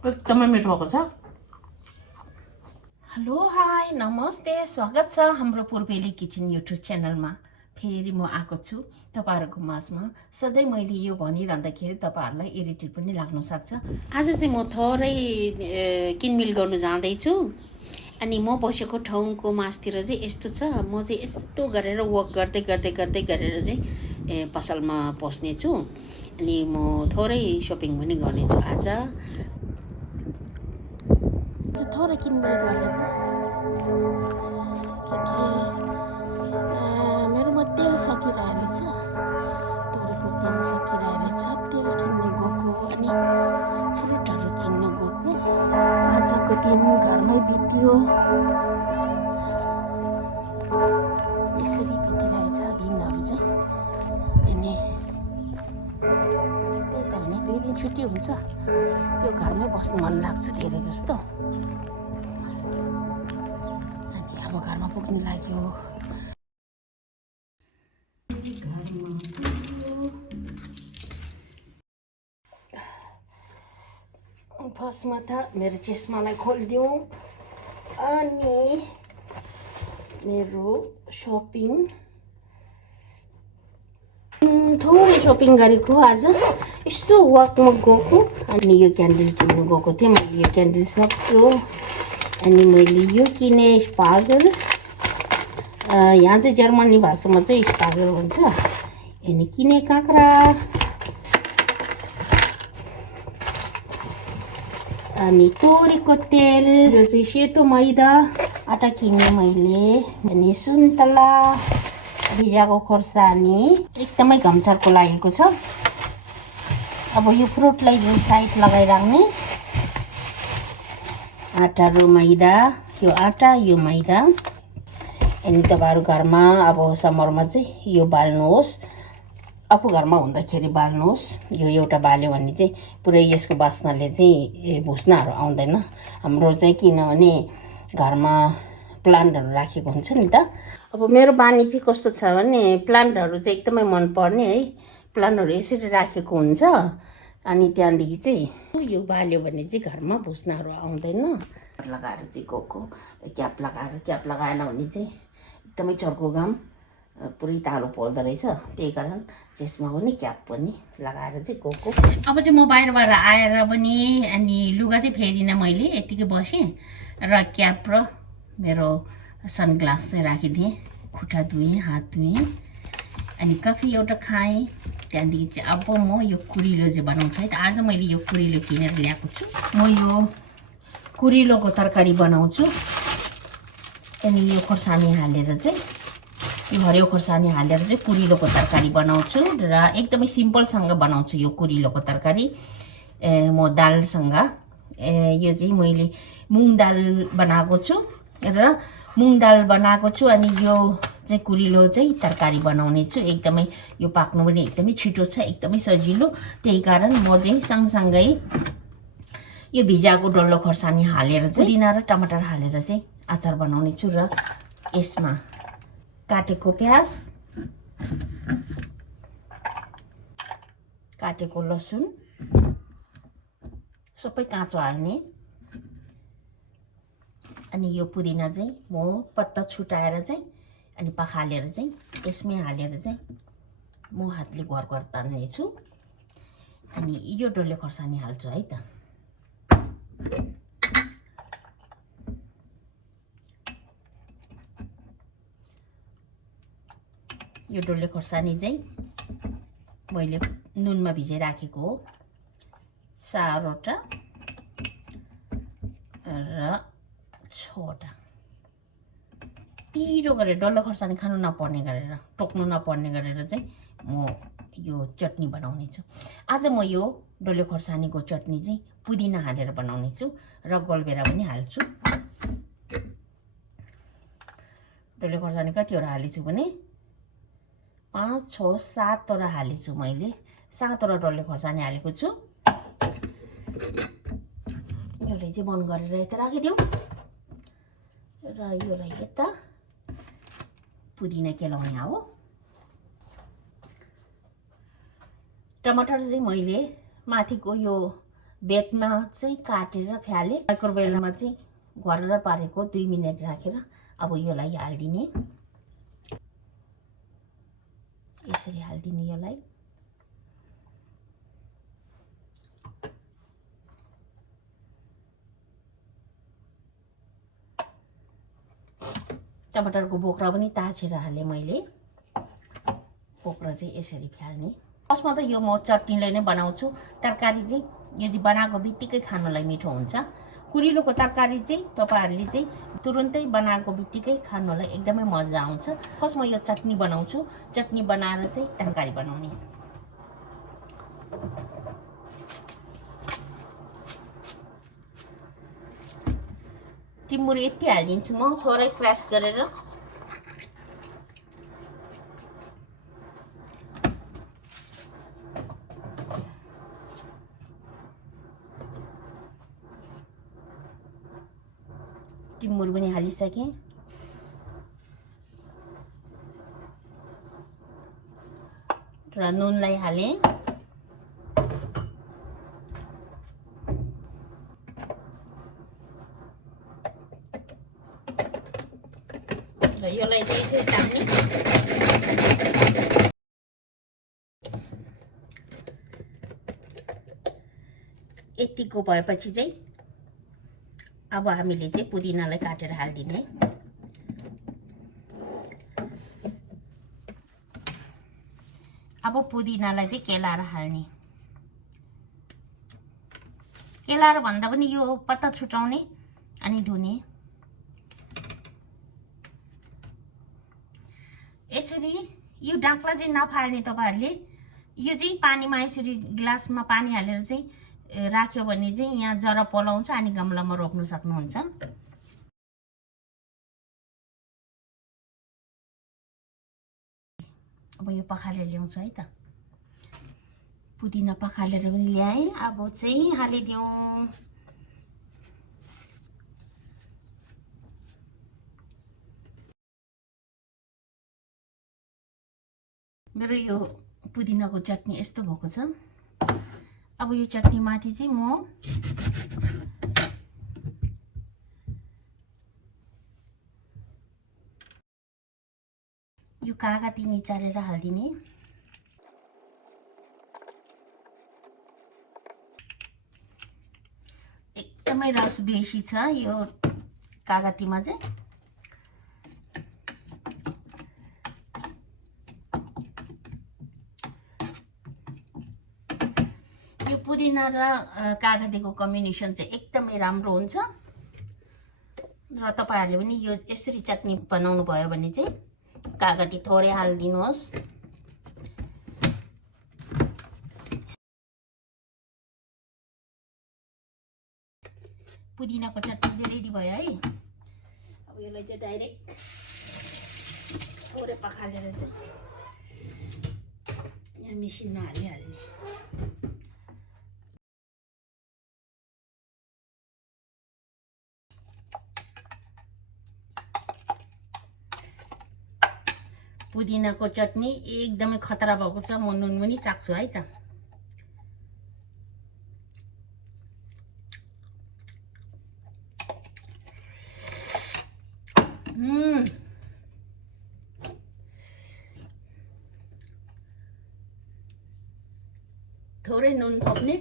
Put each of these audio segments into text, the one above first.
एकदमै मिठो भएको छ। हेलो हाई नमस्ते, स्वागत छ हाम्रो पूर्वेली किचन युट्युब च्यानलमा। फेरि म आएको छु तपाईँहरूको माझमा। सधैँ मैले यो भनिरहँदाखेरि तपाईँहरूलाई इरिटेट पनि लाग्न सक्छ। आज चाहिँ म थोरै किनमेल गर्नु जाँदैछु। अनि म बसेको ठाउँको माझतिर चाहिँ यस्तो छ, म चाहिँ यस्तो गरेर वक गर्दै गर्दै गर्दै गरेर चाहिँ पसलमा पस्नेछु। अनि म थोरै सपिङ पनि गर्नेछु आज थोरै किनमेल गरेको मेरोमा तेल सकिरहेछ, तोरीको तेल सकिरहेछ। तेल किन्न गएको अनि फ्रुटहरू किन्न गएको। आजको दिन घरमै बित्यो, यसरी बितिरहेछ दिनहरू चाहिँ। अनि त्यही त भने 2 दिन छुट्टी हुन्छ, त्यो घरमै बस्नु मन लाग्छ धेरै जस्तो। अनि अब घरमा पुग्नु लाग्यो। फर्स्टमा त मेरो चस्मालाई खोलिदिउँ अनि मेरो सपिङ थोरै सपिङ गरेको आज। यस्तो वकमा गएको अनि यो क्यान्डल किन्नु गएको थिएँ। मैले यो क्यान्डल सक्यो अनि मैले यो किने स्पार्गल। यहाँ चाहिँ जर्मनी भाषामा चाहिँ स्पार्गल भन्छ। अनि किने काँक्रा अनि तोरीको तेल, यो चाहिँ सेतो मैदा, आटा किने मैले। अनि सुन्तला, भिजाएको खोर्सानी एकदमै घमचर्को लागेको छ। अब यो फ्रुटलाई साइड लगाइराख्ने। आटा र मैदा, यो आटा यो मैदा। अनि तपाईँहरू घरमा अब समरमा चाहिँ यो बाल्नुहोस्, आफू घरमा हुँदाखेरि बाल्नुहोस्। यो एउटा बाल्यो भने चाहिँ पुरै यसको बास्नाले चाहिँ भुस्नाहरू आउँदैन। हाम्रो चाहिँ किनभने घरमा प्लान्टहरू राखेको हुन्छ नि त। अब मेरो बानी चाहिँ कस्तो छ भने प्लान्टहरू चाहिँ एकदमै मनपर्ने है। प्लान्टहरू यसरी राखेको हुन्छ अनि त्यहाँदेखि चाहिँ यो बाल्यो भने चाहिँ घरमा भुस्नाहरू आउँदैन। लगाएर चाहिँ गएको, क्याप लगाएन भने चाहिँ एकदमै चर्को घाम पुरै तालो पोल्दो रहेछ। त्यही कारण चस्मा पनि क्याप पनि लगाएर चाहिँ गएको। अब चाहिँ म बाहिरबाट आएर पनि अनि लुगा चाहिँ फेरिनँ मैले, यत्तिकै बसेँ र क्याप र मेरो सनग्लास चाहिँ राखिदिएँ। खुट्टा धुएँ, हात धुएँ अनि कफी एउटा खाएँ। त्यहाँदेखि चाहिँ अब म यो कुरिलो चाहिँ बनाउँछु है त। आज मैले यो कुरिलो किनेर ल्याएको छु। म यो कुरिलोको तरकारी बनाउँछु। अनि यो खोर्सानी हालेर चाहिँ, यो हरियो खोर्सानी हालेर चाहिँ कुरिलोको तरकारी बनाउँछु र एकदमै सिम्पलसँग बनाउँछु यो कुरिलोको तरकारी। म दालसँग, यो चाहिँ मैले मुङ दाल बनाएको छु र मुङ दाल बनाएको छु। अनि यो चाहिँ कुरिलो चाहिँ तरकारी बनाउने छु। एकदमै यो पाक्नु पनि एकदमै छिटो छ, एकदमै सजिलो। त्यही कारण म चाहिँ सँगसँगै यो भिजाएको डल्लो खोर्सानी हालेर चाहिँ पुदिना र टमाटर हालेर चाहिँ अचार बनाउने छु। र यसमा काटेको प्याज, काटेको लसुन सबै काँचो हाल्ने। अनि यो पुदिना चाहिँ म पत्ता छुटाएर चाहिँ अनि पखालेर चाहिँ यसमै हालेर चाहिँ म हातले घर घर तान्ने छु। अनि यो डल्ले खोर्सानी हाल्छु है त। यो डल्ले खोर्सानी चाहिँ मैले नुनमा भिजाइराखेको हो, 4वटा र 6वटा। पिरो गरेर डल्लो खोर्सानी खानु नपर्ने गरेर, टोक्नु नपर्ने गरेर चाहिँ म यो चटनी बनाउने छु। आज म यो डल्ले खोर्सानीको चटनी चाहिँ पुदिना हालेर बनाउने छु र गोलबेरा पनि हाल्छु। डल्ले खोर्सानी कतिवटा हालेछु भने 5, 6, 7वटा हालेछु मैले। 7वटा डल्ले खोर्सानी हालेको छु। यसलाई चाहिँ बन्द गरेर यता राखिदिउँ र योलाई यता पुदिना केलाउने हो। टमाटर चाहिँ मैले माथिको यो बेडमा चाहिँ काटेर फ्याले माइक्रोवेभमा चाहिँ गरेर पारेको 2 मिनेट राखेर अब योलाई हाल्दिने यसरी हाल्दिने योलाई टमाटरको बोक्रा पनि ताछेर हाले मैले बोक्रा चाहिँ यसरी फ्याल्ने फर्स्टमा त यो म चटनीलाई नै बनाउँछु तरकारी चाहिँ यदि बनाएको बित्तिकै खानलाई मिठो हुन्छ कुरिलोको तरकारी चाहिँ तपाईहरुले चाहिँ तुरुन्तै बनाएको बित्तिकै खानलाई एकदमै मजा आउँछ फर्स्टमा यो चटनी बनाउँछु चटनी बनाएर चाहिँ तरकारी बनाउने टिमुर यति हालिदिन्छु म थोरै क्रास गरेर टिमुर पनि हालिसके र नुनलाई हाले र यसलाई चाहिँ तान्ने यतिको भएपछि चाहिँ अब हामीले चाहिँ पुदिनालाई काटेर हाल्दिने अब पुदिनालाई चाहिँ केलाएर हाल्ने केलाएर भन्दा पनि यो पत्ता छुटाउने अनि धुने यसरी यो डाक्ला चाहिँ नफाल्ने तपाईहरुले यो चाहिँ पानीमा यसरी ग्लासमा पानी हालेर चाहिँ राख्यो भने चाहिँ यहाँ जरा पलाउँछ अनि गमलामा रोप्न सक्नुहुन्छ अब यो पखालेर ल्याउँछु है त पुदिना पखालेर पनि ल्याए अब चाहिँ हालिदिउँ मेरो यो पुदिनाको चटनी यस्तो भएको छ अब यो चटनी माथि चाहिँ म यो कागती निचारेर हाल्दिने एकदमै रस बेसी छ यो कागतीमा चाहिँ यो पुदिना र कागतीको कम्बिनेसन चाहिँ एकदमै राम्रो हुन्छ र तपाईहरुले पनि यो यसरी चटनी बनाउनु भयो भने चाहिँ कागती थोरै हाल्दिनुहोस् पुदिनाको चटनी चाहिँ रेडी भयो है अब यसलाई चाहिँ डाइरेक्ट थोरै पखालेर चाहिँ यहाँ मेसिनमा हालिहाल्ने पुदिनाको चटनी एकदमै खतरा भएको छ म नुन पनि चाख्छु है त थोरै नुन थप्ने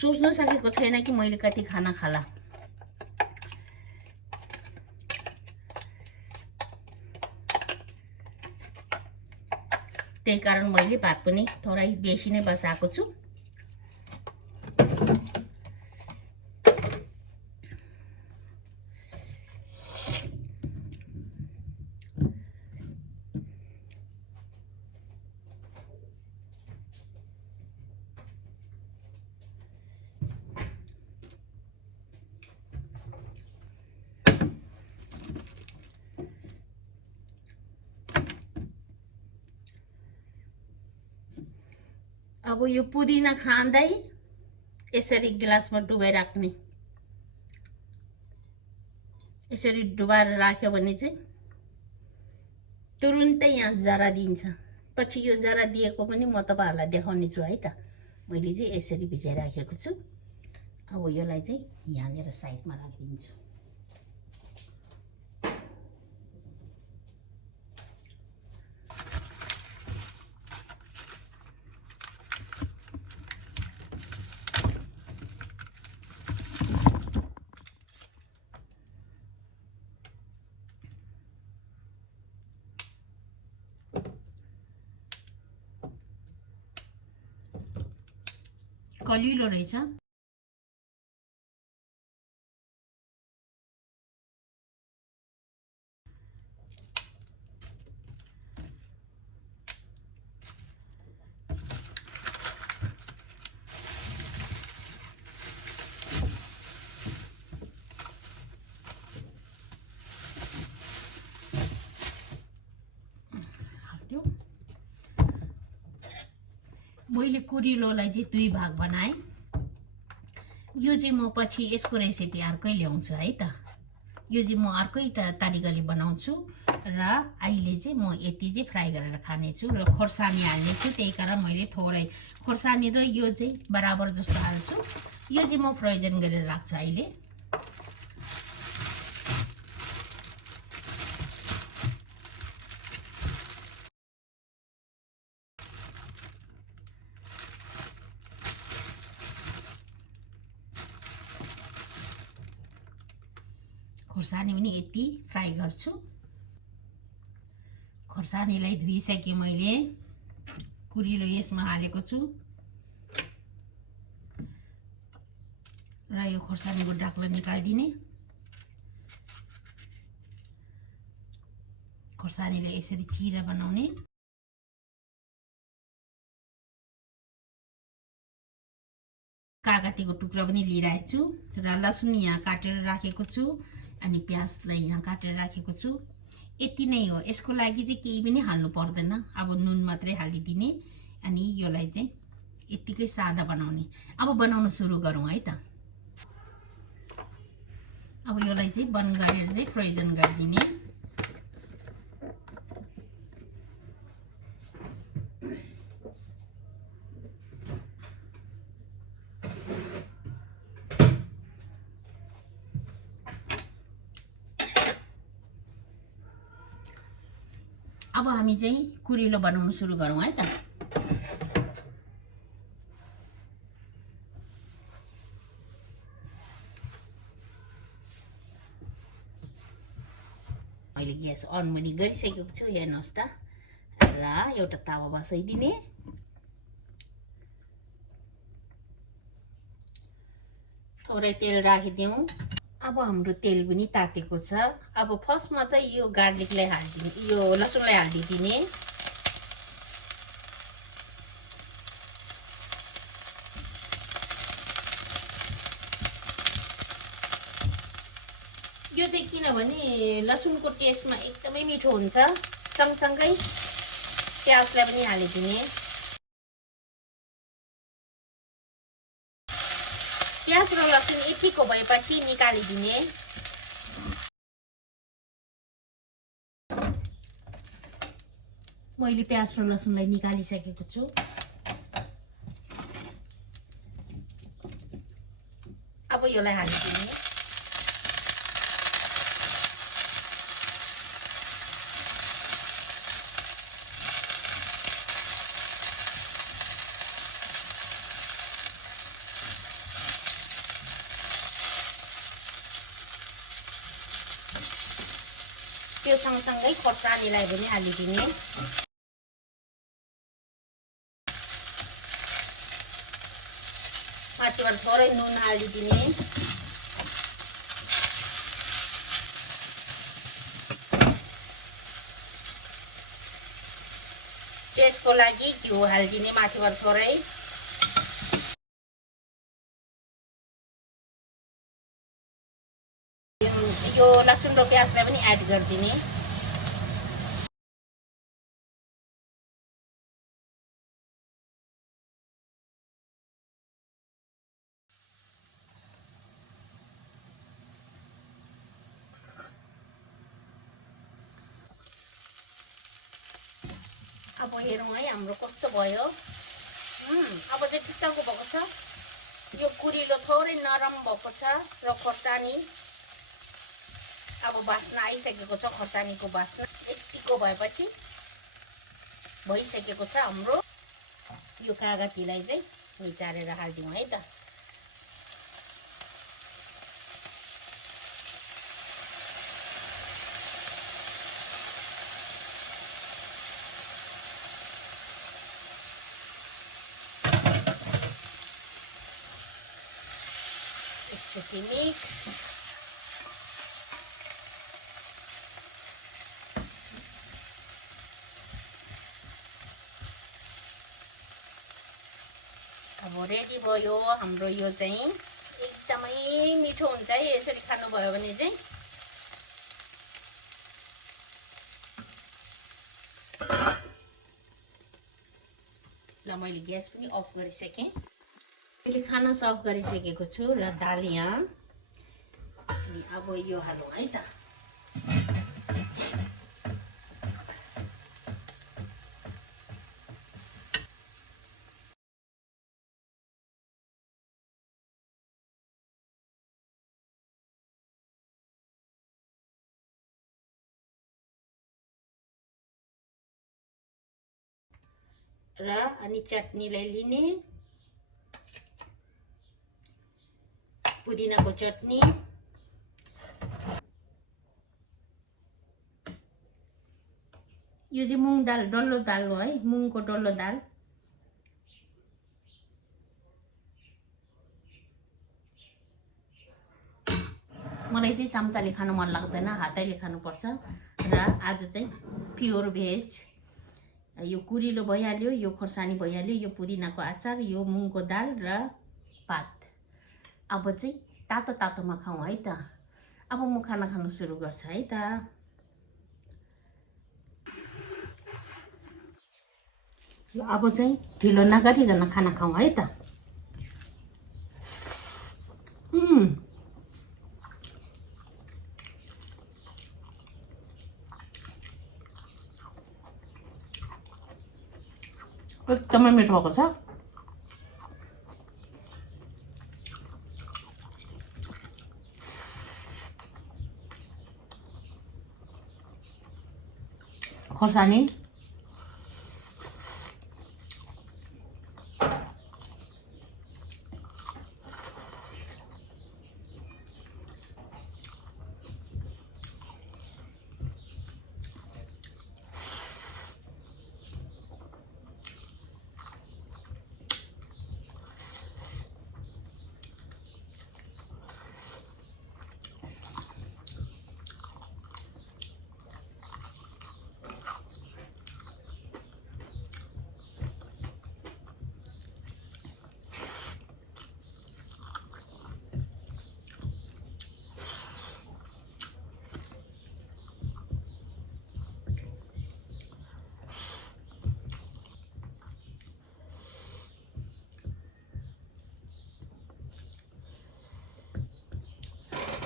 सोच्न सकेको छैन कि मैले कति खाना खाला त्यही कारण मैले भात पनि थोरै बेसी नै बसाएको छु अब यो पुदिना खाँदै यसरी गिलासमा डुबाइ राख्ने यसरी डुबाएर राख्यो भने चाहिँ तुरुन्तै यहाँ जरा दिन्छ पछि यो जरा दिएको पनि म तपाईहरुलाई देखाउने छु है त मैले चाहिँ यसरी भिजाइराखेको छु। अब यसलाई चाहिँ यहाँनिर साइडमा राखिदिन्छु। कलिलो रहेछ। मैले कुरिलोलाई चाहिँ 2 भाग बनाएँ। यो चाहिँ म पछि यसको रेसिपी अर्कै ल्याउँछु है त। यो चाहिँ म अर्कै तरिकाले बनाउँछु र अहिले चाहिँ म यति चाहिँ फ्राई गरेर खानेछु र खोर्सानी हाल्नेछु। त्यही कारण मैले थोरै खोर्सानी र यो चाहिँ बराबर जस्तो हाल्छु। यो चाहिँ म फ्रोजन गरेर राख्छु अहिले। खोर्सानी पनि यति फ्राई गर्छु। खोर्सानीलाई धुइसके मैले कुरिलो यसमा हालेको छु र यो खोर्सानीको डाक्लो निकाल्दिने। खोर्सानीलाई यसरी चिरा बनाउने। कागतीको टुक्रा पनि लिइरहेको छु र लसुन यहाँ काटेर राखेको छु अनि प्याजलाई यहाँ काटेर राखेको छु। यति नै हो। यसको लागि चाहिँ केही पनि हाल्नु पर्दैन। अब नुन मात्रै हालिदिने अनि यसलाई चाहिँ यतिकै सादा बनाउने। अब बनाउन सुरु गरौँ है त। अब यसलाई चाहिँ बन्द गरेर चाहिँ फ्रोजन गरिदिने। अब हामी चाहिँ कुरिलो बनाउन सुरु गरौँ है त। मैले ग्यास अन पनि गरिसकेको छु। हेर्नुहोस् त। र एउटा तावा बसाइदिने। थोरै तेल राखिदिउँ। अब हाम्रो तेल पनि तातेको छ। अब फर्स्टमा चाहिँ यो गार्लिकलाई हालिदिने, यो लसुनलाई हालिदिने। यो चाहिँ किनभने लसुनको टेस्टमा एकदमै मिठो हुन्छ। सँगसँगै प्याजलाई पनि हालिदिने। प्याज र लसुन यतिको भएपछि निकालिदिने। मैले प्याज र लसुनलाई निकालिसकेको छु। अब यसलाई हालिदिने। त्यो सँगसँगै खोर्सानीलाई पनि हालिदिने। माथिबाट थोरै नुन हालिदिने। टेस्टको लागि घिउ हालिदिने माथिबाट थोरै। यो लसुन र प्याजलाई पनि एड गरिदिने। अब हेरौँ है हाम्रो कस्तो भयो। अब चाहिँ ठिक्कको भएको छ। यो कुरिलो थोरै नरम भएको छ र खोर्सानी अब बास्ना आइसकेको छ। खोर्सानीको बास्ना यतिको भएपछि भइसकेको छ हाम्रो। यो कागतीलाई चाहिँ निचारेर हाल्दिउँ है त। एकचोटि मिक्स। अब रेडी भयो हाम्रो यो चाहिँ। एकदमै मिठो हुन्छ है यसरी खानुभयो भने चाहिँ। ल मैले ग्यास पनि अफ गरिसकेँ। मैले खाना सर्भ गरिसकेको छु र दाल यहाँ। अनि अब यो हालौँ है त। र अनि चटनीलाई लिने, पुदिनाको चटनी। यो चाहिँ मुङ दाल, डल्लो दाल हो है, मुङको डल्लो दाल। मलाई चाहिँ चम्चाले खानु मन लाग्दैन, हातैले खानुपर्छ। र आज चाहिँ प्योर भेज। यो कुरिलो भइहाल्यो, यो खोर्सानी भइहाल्यो, यो पुदिनाको अचार, यो मुङको दाल र भात। अब चाहिँ तातो तातोमा खाउँ है त। अब म खाना खानु सुरु गर्छु है त। अब चाहिँ ढिलो नगरिकन खाना खाउँ है त। एकदमै मिठो भएको छ। खोर्सानी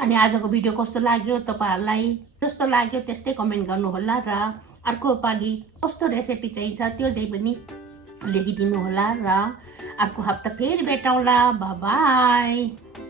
अनि आजको भिडियो कस्तो लाग्यो तपाईहरुलाई? जस्तो लाग्यो त्यस्तै कमेन्ट गर्नुहोला र अर्को पालि कस्तो रेसिपी चाहिन्छ त्यो चाहिँ पनि लेखिदिनु होला र अर्को हप्ता फेरि भेटौँला। Bye bye.